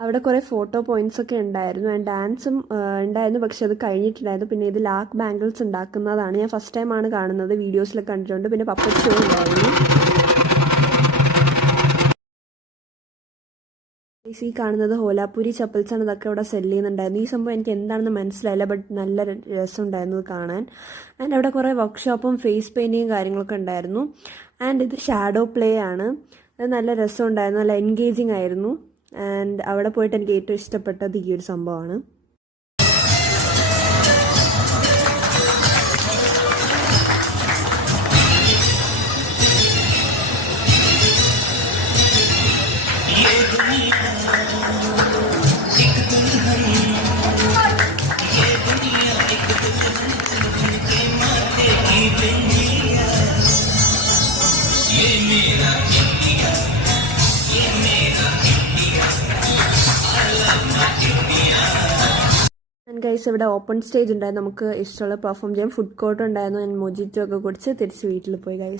അവിടെ കുറേ photo points ഒക്കെ ഉണ്ടായിരുന്നു ആൻഡ് ഡാൻസും ഉണ്ടായിരുന്നു, പക്ഷെ അത് കഴിഞ്ഞിട്ടുണ്ടായിരുന്നു. പിന്നെ ഇത് ലാക്ക് ബാംഗിൾസ് ഉണ്ടാക്കുന്നതാണ്. ഞാൻ ഫസ്റ്റ് ടൈമാണ് കാണുന്നത്, വീഡിയോസിലൊക്കെ കണ്ടിട്ടുണ്ട്. പിന്നെ പപ്പറ്റ് ഷോ ഉണ്ടായിരുന്നു. ഈ കാണുന്നത് ഹോലാപ്പൂരി ചപ്പൽസ് ആണ്. ഇതൊക്കെ അവിടെ സെല് ചെയ്യുന്നുണ്ടായിരുന്നു. ഈ സംഭവം എനിക്ക് എന്താണെന്ന് മനസ്സിലായില്ല, ബട്ട് നല്ല രസമുണ്ടായിരുന്നു കാണാൻ. ആൻഡ് അവിടെ കുറേ വർക്ക്ഷോപ്പും ഫേസ് പെയിൻറ്റിങ്ങും കാര്യങ്ങളൊക്കെ ഉണ്ടായിരുന്നു. ആൻഡ് ഇത് ഷാഡോ പ്ലേ ആണ്. അത് നല്ല രസമുണ്ടായിരുന്നു, നല്ല എൻഗേജിങ് ആയിരുന്നു. ആൻഡ് അവിടെ പോയിട്ട് എനിക്ക് ഏറ്റവും ഇഷ്ടപ്പെട്ടത് ഈ ഒരു സംഭവമാണ്. ഗൈസ് ഇവിടെ ഓപ്പൺ സ്റ്റേജ് ഉണ്ടായിരുന്നു, നമുക്ക് ഇഷ്ടമുള്ള പെർഫോം ചെയ്യാൻ. ഫുഡ് കോർട്ട് ഉണ്ടായിരുന്നു. ഞാൻ മൊജിറ്റോ ഒക്കെ കുടിച്ച് തിരിച്ച് വീട്ടിൽ പോയി ഗൈസ്.